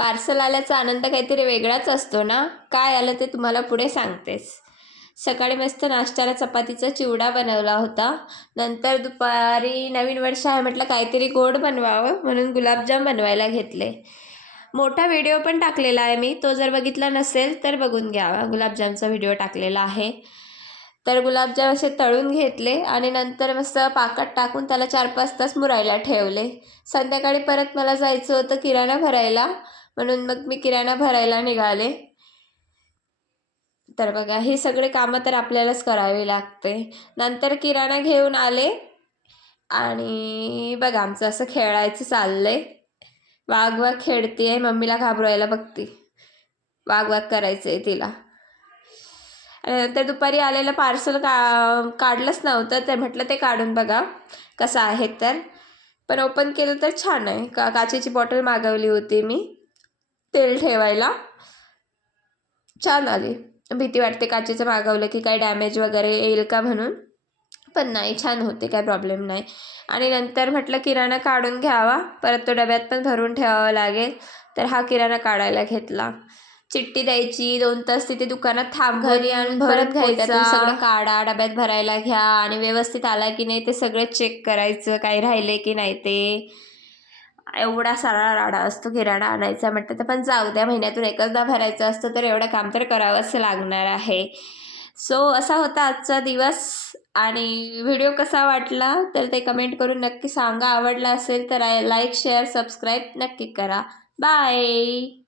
Parcel आल्याचा आनंद काहीतरी वेगळाच असतो ना. काय आलं ते तुम्हाला पुढे सांगतेस. सकाळी मस्त नाश्त्याला चपातीचा चिवडा बनवला होता. नंतर दुपारी नवीन वर्ष आहे म्हटलं काहीतरी गोड बनवावं म्हणून गुलाबजाम बनवायला घेतले. मोठा व्हिडिओ पण टाकलेला आहे मी, तो जर बघितला नसेल तर बघून घ्यावा. गुलाबजामचा व्हिडिओ टाकलेला आहे. तर गुलाबजाम असे तळून घेतले आणि नंतर मस्त पाकात टाकून त्याला 4-5 तास मुरायला ठेवले. संध्याकाळी परत मला जायचं होतं किराणा भरायला, म्हणून मग मी किराणा भरायला निघाले. तर बघा हे सगळे कामं तर आपल्यालाच करावे लागते. नंतर किराणा घेऊन आले आणि बघा आमचं असं खेळायचं चाललंय. वाघ वाघ खेळतीये, मम्मीला घाबरवायला बघती. वाघ वाघ करायचंय तिला. आणि नंतर दुपारी आलेलं पार्सल काढलंच नव्हतं, तर म्हटलं ते काढून बघा कसं आहे तर. पण ओपन केलं तर छान आहे. काचेची बॉटल मागवली होती मी तेल ठेवायला, छान आली. भीती वाटते काचेचं मागवलं की काय डॅमेज वगैरे येईल का म्हणून, पण नाही, छान होते, काय प्रॉब्लेम नाही. आणि नंतर म्हटलं किराणा काढून घ्यावा, परत तो डब्यात पण भरून ठेवावा लागेल. तर हा किराणा काढायला घेतला. चिठ्ठी द्यायची, 2 तास तिथे दुकानात थांबून घरी आणून परत घ्यायचं, सगळं काढा, डब्यात भरायला घ्या आणि व्यवस्थित आला की नाही ते सगळं चेक करायचं, काही राहिले की नाही ते. एवढा सारा राडा असतो किराणा आणायचा म्हटलं तर. पण जाऊ द्या, महिन्यातून एकचदा भरायचं असतं तर एवढं काम तर करावंच लागणार आहे. सो असा होता आजचा दिवस. आणि व्हिडिओ कसा वाटला तर ते कमेंट करून नक्की सांगा. आवडला असेल तर लाईक शेअर सबस्क्राईब नक्की करा. बाय.